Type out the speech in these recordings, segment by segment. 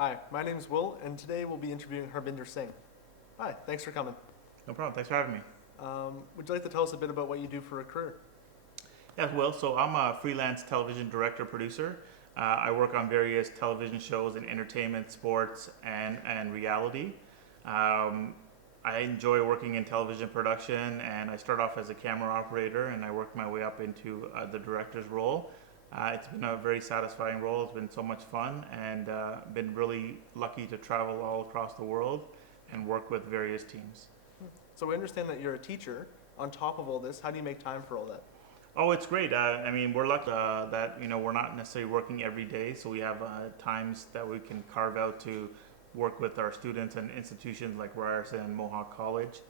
Hi, my name is Will, and today we'll be interviewing Harbinder Singh. Hi, thanks for coming. No problem. Thanks for having me. Would you like to tell us a bit about what you do for a career? Yeah, well, so I'm a freelance television director producer. I work on various television shows in entertainment, sports, and reality. Um, I enjoy working in television production, and I start off as a camera operator, and I worked my way up into the director's role. It's been a very satisfying role. It's been so much fun, and been really lucky to travel all across the world and work with various teams. So we understand that you're a teacher. On top of all this, how do you make time for all that? Oh, it's great. I mean, we're lucky that we're not necessarily working every day, so we have times that we can carve out to work with our students and institutions like Ryerson and Mohawk College.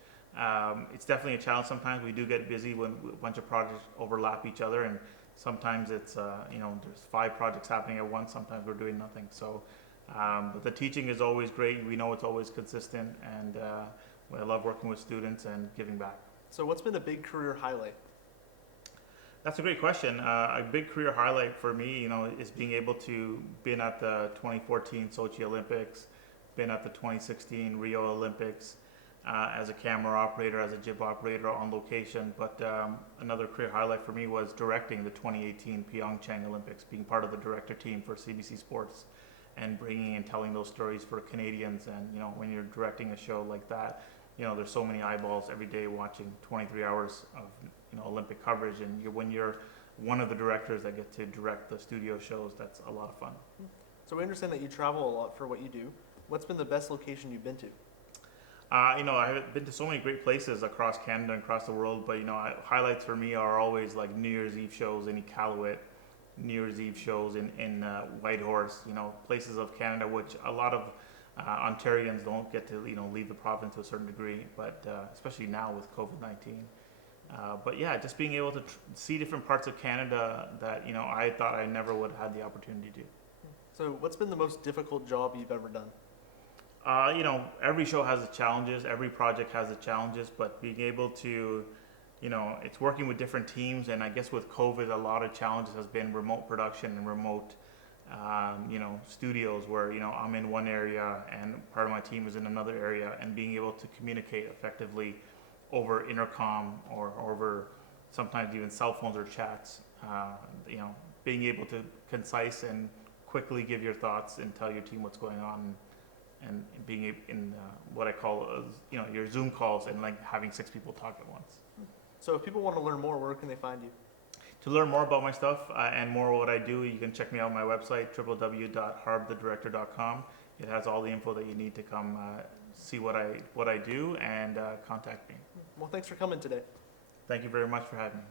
It's definitely a challenge. Sometimes we do get busy when a bunch of projects overlap each other, and sometimes it's there's 5 projects happening at once. Sometimes we're doing nothing. So, but the teaching is always great. We know it's always consistent, and I love working with students and giving back. So what's been a big career highlight? That's a great question. A big career highlight for me, is being able to been at the 2014 Sochi Olympics, been at the 2016 Rio Olympics, as a camera operator, as a jib operator on location. But another career highlight for me was directing the 2018 Pyeongchang Olympics, being part of the director team for CBC Sports, and bringing and telling those stories for Canadians. And when you're directing a show like that, there's so many eyeballs every day watching 23 hours of Olympic coverage, and when you're one of the directors that get to direct the studio shows, that's a lot of fun. So we understand that you travel a lot for what you do. What's been the best location you've been to? I've been to so many great places across Canada and across the world, but highlights for me are always like New Year's Eve shows in Iqaluit, New Year's Eve shows in Whitehorse, places of Canada which a lot of Ontarians don't get to leave the province to a certain degree, but especially now with COVID-19. But yeah, just being able to see different parts of Canada that I thought I never would have had the opportunity to. So what's been the most difficult job you've ever done? Every show has its challenges, every project has its challenges, but being able to, it's working with different teams, and I guess with COVID, a lot of challenges has been remote production and remote, studios where, I'm in one area and part of my team is in another area, and being able to communicate effectively over intercom or over sometimes even cell phones or chats, being able to concise and quickly give your thoughts and tell your team what's going on, and being in what I call your Zoom calls, and like having 6 people talk at once. So if people want to learn more, where can they find you? To learn more about my stuff and more of what I do, you can check me out on my website, www.harbthedirector.com. It has all the info that you need to come see what I do and contact me. Well, thanks for coming today. Thank you very much for having me.